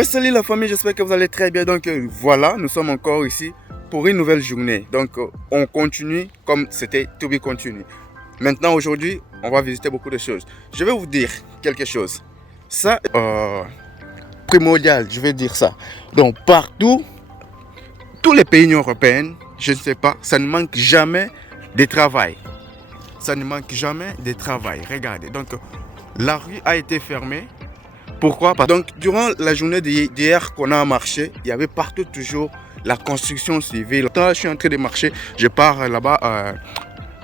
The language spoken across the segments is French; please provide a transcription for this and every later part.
Ouais, salut la famille, j'espère que vous allez très bien. Donc voilà, nous sommes encore ici pour une nouvelle journée. Donc on continue comme c'était to be continue. Maintenant aujourd'hui, on va visiter beaucoup de choses. Je vais vous dire quelque chose. Ça, primordial, je vais dire ça. Donc partout, tous les pays européens, je ne sais pas, ça ne manque jamais de travail. Ça ne manque jamais de travail. Regardez, donc la rue a été fermée. Pourquoi? Donc, durant la journée d'hier qu'on a marché, il y avait partout toujours la construction civile. Quand je suis en train de marcher, je pars là-bas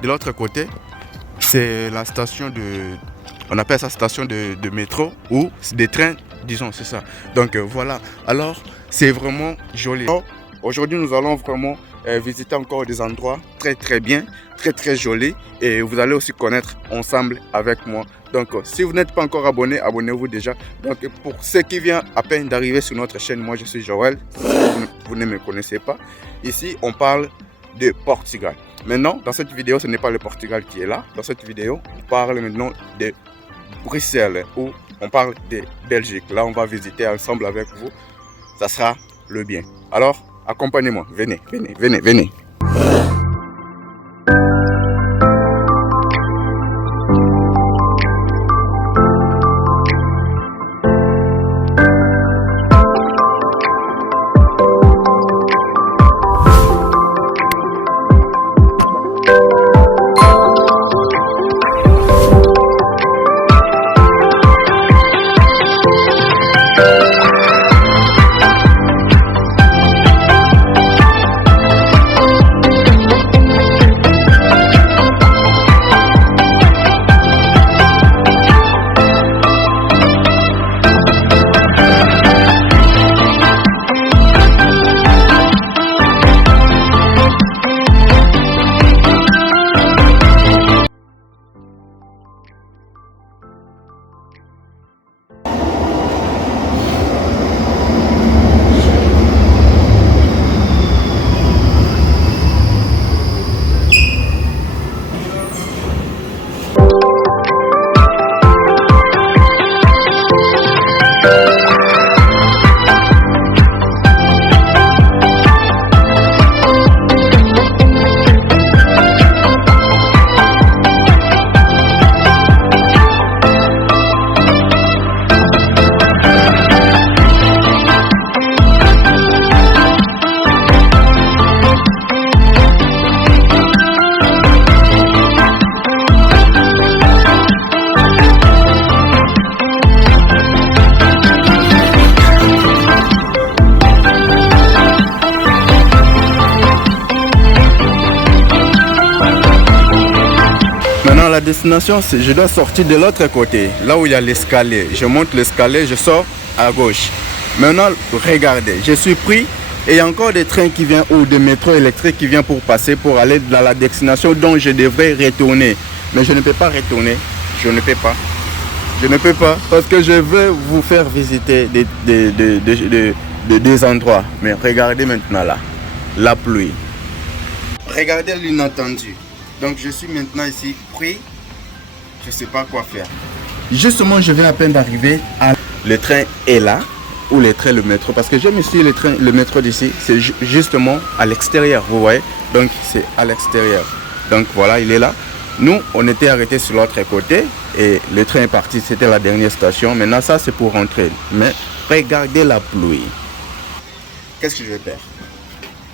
de l'autre côté. C'est la station on appelle ça station de métro ou des trains, disons, c'est ça. Donc voilà, alors c'est vraiment joli. Aujourd'hui, nous allons vraiment visiter encore des endroits très bien, très jolis. Et vous allez aussi connaître ensemble avec moi. Donc, si vous n'êtes pas encore abonné, abonnez-vous déjà. Donc, pour ceux qui viennent à peine d'arriver sur notre chaîne, moi je suis Joël. Vous ne me connaissez pas. Ici, on parle de Portugal. Maintenant, dans cette vidéo, ce n'est pas le Portugal qui est là. Dans cette vidéo, on parle maintenant de Bruxelles ou on parle de Belgique. Là, on va visiter ensemble avec vous. Ça sera le bien. Alors, accompagnez-moi. Venez. La destination, je dois sortir de l'autre côté, là où il y a l'escalier. Je monte l'escalier, je sors à gauche. Maintenant, regardez, je suis pris et il y a encore des trains qui viennent ou des métros électriques qui viennent pour passer pour aller dans la destination dont je devrais retourner. Mais je ne peux pas retourner, je ne peux pas parce que je veux vous faire visiter des endroits. Mais regardez maintenant là, la pluie. Regardez l'inattendu. Donc je suis maintenant ici pris, je ne sais pas quoi faire. Justement, je viens à peine d'arriver. Le train est là, ou le train, le métro, parce que j'aime ici le métro d'ici, c'est justement à l'extérieur, vous voyez. Donc c'est à l'extérieur. Donc voilà, il est là. Nous, on était arrêtés sur l'autre côté et le train est parti, c'était la dernière station. Maintenant ça c'est pour rentrer. Mais regardez la pluie. Qu'est-ce que je vais faire?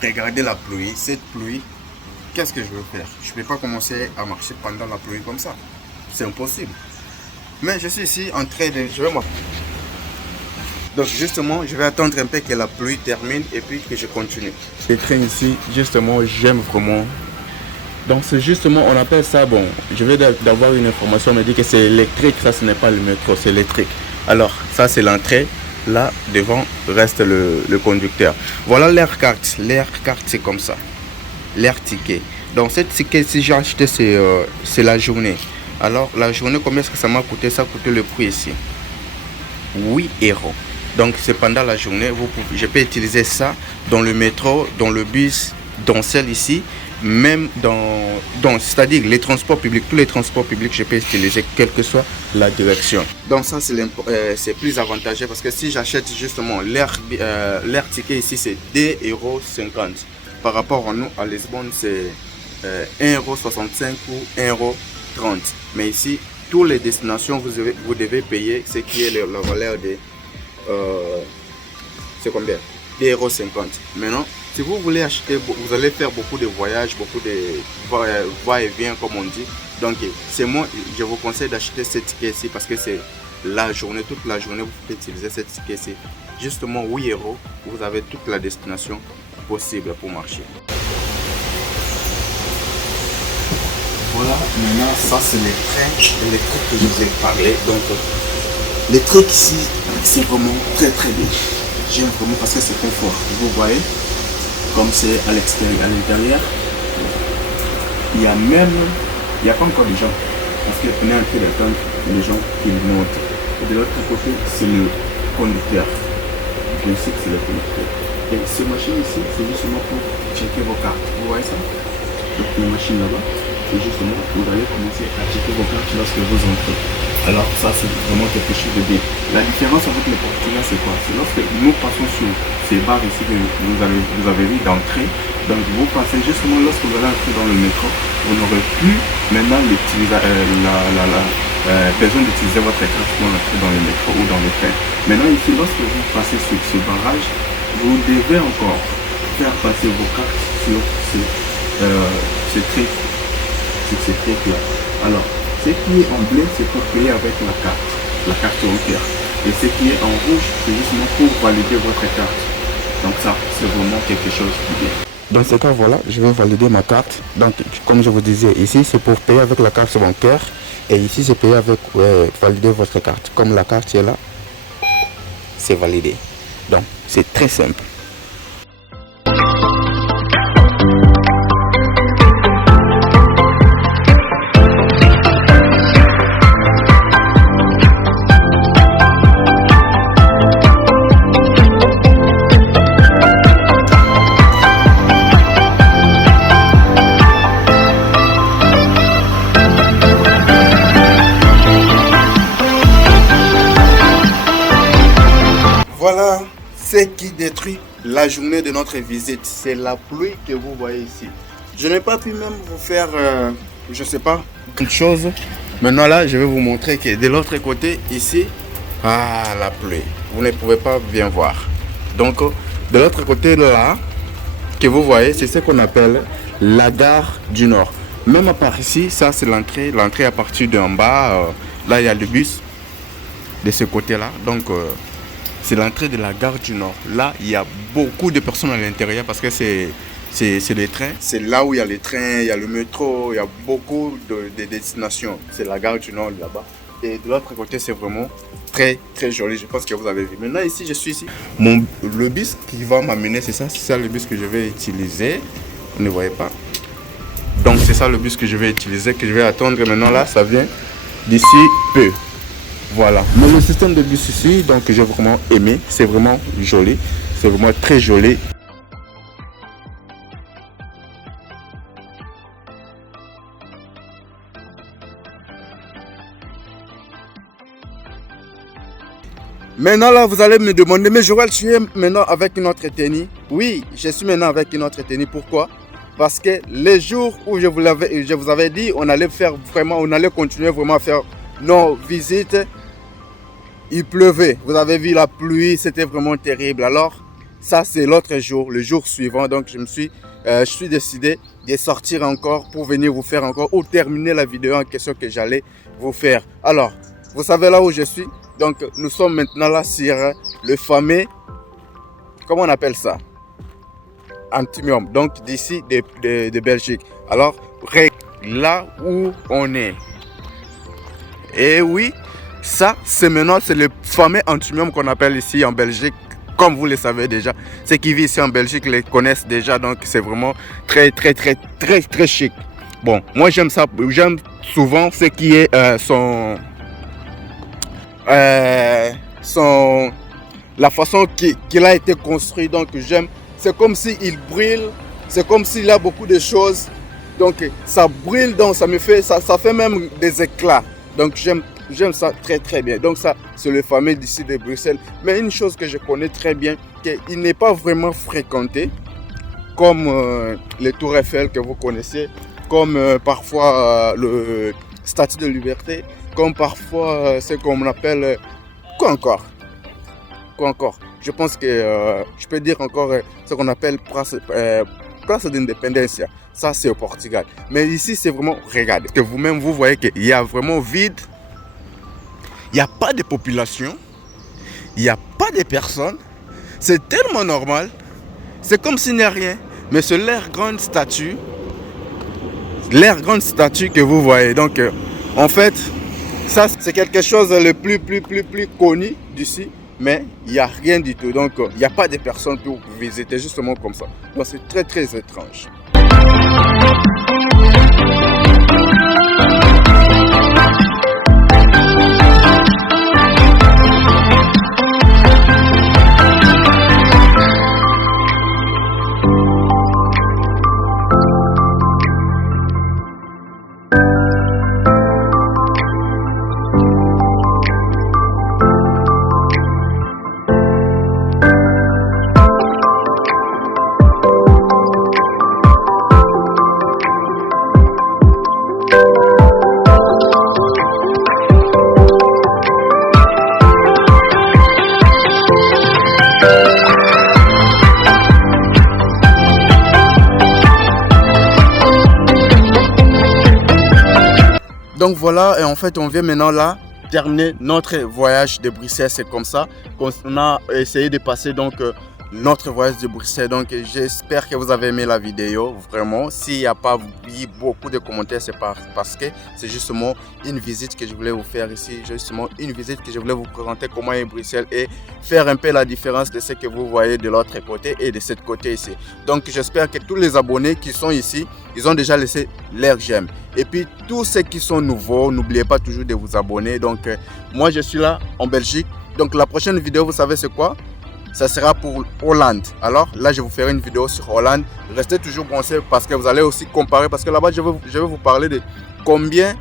Regardez la pluie, cette pluie. Qu'est-ce que je veux faire? Je ne peux pas commencer à marcher pendant la pluie comme ça. C'est impossible. Mais je suis ici en train de... Donc justement, je vais attendre un peu que la pluie termine et puis que je continue. Les trains ici, justement, j'aime vraiment. Donc c'est justement, on appelle ça, bon, je vais d'avoir une information, on me dit que c'est électrique, ça ce n'est pas le métro, c'est électrique. Alors, ça c'est l'entrée. Là, devant, reste le conducteur. Voilà l'air carte. L'air carte, c'est comme ça. L'air ticket. Donc cette ticket, si j'ai acheté, c'est la journée. Alors la journée, combien est-ce que ça m'a coûté? Ça a coûté le prix ici 8 €. Donc c'est pendant la journée, je peux utiliser ça dans le métro, dans le bus, dans celle ici même c'est-à-dire les transports publics, tous les transports publics, je peux utiliser quelle que soit la direction. Donc ça, c'est plus avantageux parce que si j'achète justement l'air ticket ici, c'est 2,50 €. Par rapport à nous, à Lisbonne, c'est 1,65 € ou 1,30 €. Mais ici, toutes les destinations, vous devez payer ce qui est la valeur de... c'est combien? 2,50 €. Maintenant, si vous voulez acheter, vous allez faire beaucoup de voyages, beaucoup de va-et-vient comme on dit. Donc, je vous conseille d'acheter ce ticket-ci parce que c'est la journée, toute la journée, vous pouvez utiliser ce ticket-ci. Justement, 8 €, vous avez toute la destination possible pour marcher. Voilà, maintenant, ça c'est les trains électriques que je vous ai parlé. Donc, les trucs ici, c'est vraiment très bien. J'aime vraiment parce que c'est confort. Vous voyez, comme c'est à l'extérieur, à l'intérieur, il y a pas encore des gens. Parce que on est en train d'attendre les gens qui montent. Et de l'autre côté, c'est le conducteur. Je sais que c'est le conducteur. Et cette machine ici, c'est justement pour checker vos cartes. Vous voyez ça? Donc la machine là-bas, et justement, vous allez commencer à checker vos cartes lorsque vous entrez. Alors ça, c'est vraiment quelque chose de bien. La différence avec le Portugal, c'est quoi? C'est lorsque nous passons sur ces barres ici que vous avez vu d'entrée. Donc vous passez justement lorsque vous allez entrer dans le métro, vous n'aurez plus maintenant besoin d'utiliser votre carte pour entrer dans le métro ou dans le train. Maintenant ici, lorsque vous passez sur ce barrage, vous devez encore faire passer vos cartes sur ce truc-là. Alors, ce qui est en bleu, c'est pour payer avec la carte bancaire. Et ce qui est en rouge, c'est justement pour valider votre carte. Donc ça, c'est vraiment quelque chose de bien. Dans ce cas, voilà, je vais valider ma carte. Donc, comme je vous disais, ici, c'est pour payer avec la carte bancaire. Et ici, c'est payer avec valider votre carte. Comme la carte est là, c'est validé. Donc, c'est très simple. Voilà ce qui détruit la journée de notre visite. C'est la pluie que vous voyez ici. Je n'ai pas pu même vous faire, je sais pas, quelque chose. Maintenant là, je vais vous montrer que de l'autre côté, ici, la pluie. Vous ne pouvez pas bien voir. Donc, de l'autre côté là, que vous voyez, c'est ce qu'on appelle la gare du Nord. Même à part ici, ça c'est l'entrée. L'entrée à partir d'en bas, là il y a le bus de ce côté-là. Donc, c'est l'entrée de la gare du Nord. Là, il y a beaucoup de personnes à l'intérieur parce que c'est les trains. C'est là où il y a les trains, il y a le métro, il y a beaucoup de destinations. C'est la gare du Nord là-bas. Et de l'autre côté, c'est vraiment très joli. Je pense que vous avez vu. Maintenant, ici, je suis ici. Le bus qui va m'amener, c'est ça le bus que je vais utiliser. Vous ne voyez pas. Donc, c'est ça le bus que je vais utiliser, que je vais attendre. Maintenant, là, ça vient d'ici peu. Voilà, mais le système de bus ici, donc j'ai vraiment aimé, c'est vraiment joli, c'est vraiment très joli. Maintenant là, vous allez me demander, mais Joël, tu es maintenant avec une autre tenue? Oui, je suis maintenant avec une autre tenue. Pourquoi? Parce que les jours où je vous avais dit, on allait continuer vraiment à faire nos visites. Il pleuvait, vous avez vu la pluie, c'était vraiment terrible. Alors, ça c'est l'autre jour, le jour suivant. Donc, je suis décidé de sortir encore pour venir vous faire encore ou terminer la vidéo en question que j'allais vous faire. Alors, vous savez là où je suis. Donc, nous sommes maintenant là sur le fameux, comment on appelle ça? Antium. Donc, d'ici de Belgique. Alors, là où on est. Et oui. Ça, c'est le fameux Antium qu'on appelle ici en Belgique. Comme vous le savez déjà, ceux qui vivent ici en Belgique les connaissent déjà. Donc, c'est vraiment très chic. Bon, moi, j'aime ça. J'aime souvent ce qui est la façon qu'il a été construit. Donc, j'aime. C'est comme s'il brille c'est comme s'il y a beaucoup de choses. Donc ça brille, donc ça fait même des éclats. Donc j'aime ça très bien. Donc ça, c'est le fameux d'ici de Bruxelles. Mais une chose que je connais très bien, qu'il n'est pas vraiment fréquenté, comme les tours Eiffel que vous connaissez, comme parfois le Statue de Liberté, comme parfois ce qu'on appelle... quoi encore? Je pense que je peux dire encore ce qu'on appelle Place d'Indépendance. Ça, c'est au Portugal. Mais ici, c'est vraiment... Regardez, que vous-même, vous voyez qu'il y a vraiment vide. Il n'y a pas de population. Il n'y a pas de personnes. C'est tellement normal. C'est comme s'il n'y a rien. Mais c'est leur grande statue. Leur grande statue que vous voyez. Donc, en fait, ça, c'est quelque chose le plus connu d'ici. Mais il n'y a rien du tout. Donc, il n'y a pas de personnes pour visiter justement comme ça. Donc, c'est très étrange. Donc voilà, et en fait on vient maintenant là terminer notre voyage de Bruxelles. C'est comme ça qu'on a essayé de passer donc notre voyage de Bruxelles. Donc j'espère que vous avez aimé la vidéo, vraiment. S'il n'y a pas eu beaucoup de commentaires, c'est parce que c'est justement une visite que je voulais vous faire ici. Justement une visite que je voulais vous présenter comment est Bruxelles et faire un peu la différence de ce que vous voyez de l'autre côté et de ce côté ici. Donc j'espère que tous les abonnés qui sont ici, ils ont déjà laissé leur j'aime. Et puis tous ceux qui sont nouveaux, n'oubliez pas toujours de vous abonner. Donc moi je suis là en Belgique. Donc la prochaine vidéo, vous savez c'est quoi? Ça sera pour Hollande. Alors là, je vous ferai une vidéo sur Hollande. Restez toujours branchés parce que vous allez aussi comparer. Parce que là-bas, je vais vous parler de combien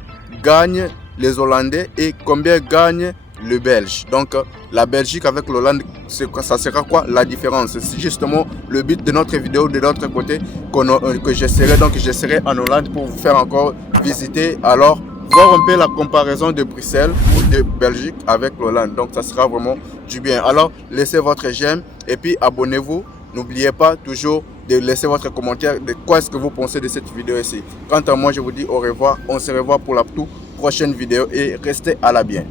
gagnent les Hollandais et combien gagne le Belge. Donc la Belgique avec l'Hollande, ça sera quoi la différence? C'est justement le but de notre vidéo de l'autre côté que j'essaierai. Donc j'essaierai en Hollande pour vous faire encore visiter. Alors voir un peu la comparaison de Bruxelles ou de Belgique avec l'Hollande. Donc ça sera vraiment du bien. Alors laissez votre j'aime et puis abonnez-vous. N'oubliez pas toujours de laisser votre commentaire de quoi est-ce que vous pensez de cette vidéo ici. Quant à moi, je vous dis au revoir. On se revoit pour la toute prochaine vidéo et restez à la bien.